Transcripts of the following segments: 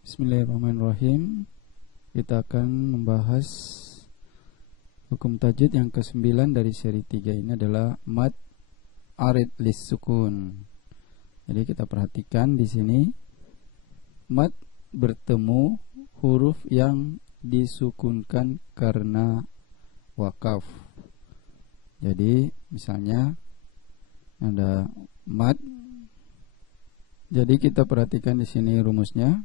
Bismillahirrahmanirrahim. Kita akan membahas hukum tajwid yang ke-9 dari seri 3 ini adalah mad arid lis sukun. Jadi kita perhatikan di sini mad bertemu huruf yang disukunkan karena wakaf. Jadi misalnya ada mad. Jadi kita perhatikan di sini rumusnya.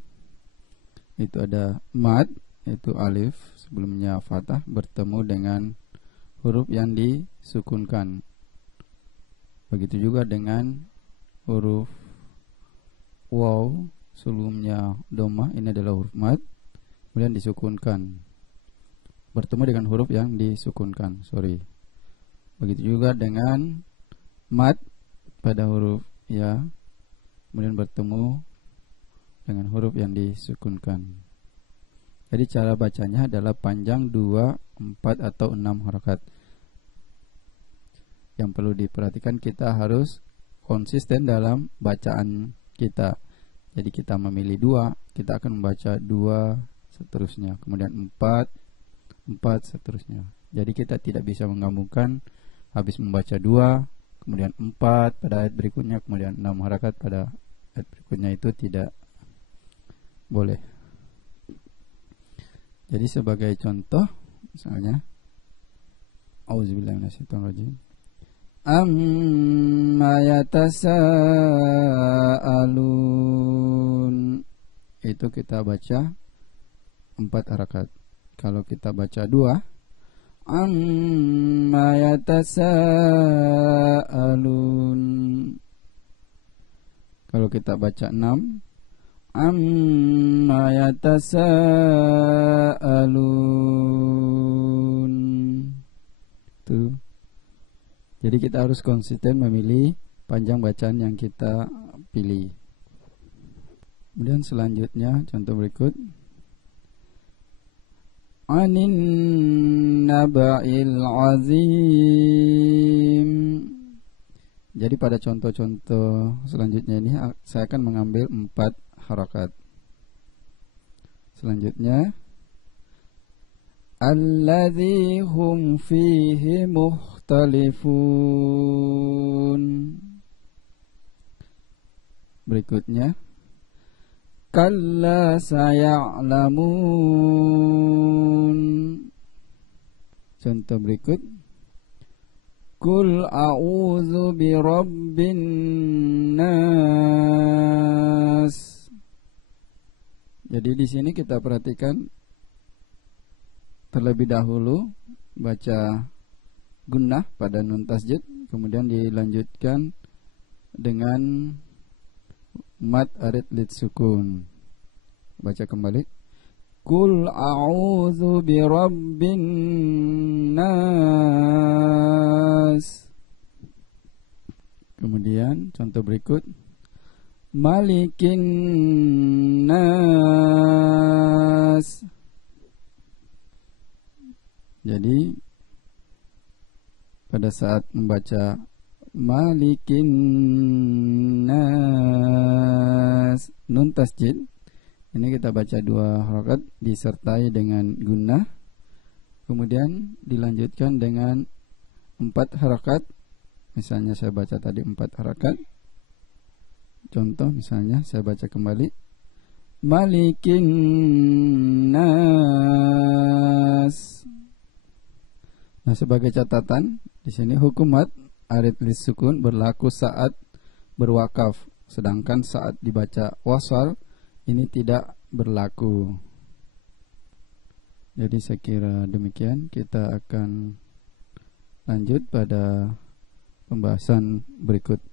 Itu ada mad, itu alif sebelumnya fathah bertemu dengan huruf yang disukunkan. Begitu juga dengan huruf waw sebelumnya dhammah, ini adalah huruf mad kemudian disukunkan. Bertemu dengan huruf yang disukunkan, Begitu juga dengan mad pada huruf ya kemudian bertemu dengan huruf yang disukunkan. Jadi cara bacanya adalah panjang 2, 4 atau 6 harakat. Yang perlu diperhatikan, kita harus konsisten dalam bacaan kita. Jadi kita memilih 2, kita akan membaca 2 seterusnya, kemudian 4 seterusnya. Jadi kita tidak bisa menggabungkan habis membaca 2 kemudian 4 pada ayat berikutnya, kemudian 6 harakat pada ayat berikutnya, itu tidak boleh. Jadi sebagai contoh misalnya auzubillahi minasyaitonirrajim, amma yatasaalun, itu kita baca 4 harakat. Kalau kita baca 2, amma yatasaalun. Kalau kita baca 6, amma yatasaalun. Tuh. Jadi kita harus konsisten memilih panjang bacaan yang kita pilih. Kemudian selanjutnya contoh berikut, anin naba'il azim. Jadi pada contoh-contoh selanjutnya ini saya akan mengambil 4 harakat. Selanjutnya alladzi hum fihi mukhtalifun. Berikutnya kalla saya'lamun. Contoh berikut, Qul a'udzu birabbin nas. Jadi di sini kita perhatikan terlebih dahulu baca gunnah pada nun tasjid, kemudian dilanjutkan dengan mad arid lid sukun. Baca kembali, Qul a'udzu birabbin nas. Kemudian contoh berikut, Malikin nas. Jadi pada saat membaca Malikin nas nun tasjid, ini kita baca 2 harakat disertai dengan gunnah, kemudian dilanjutkan dengan 4 harakat. Misalnya saya baca tadi 4 harakat. Contoh misalnya saya baca kembali, Malikin nas. Nah, sebagai catatan di sini hukum mad arid lis sukun berlaku saat berwakaf, sedangkan saat dibaca wasal ini tidak berlaku. Jadi saya kira demikian. Kita akan lanjut pada pembahasan berikut.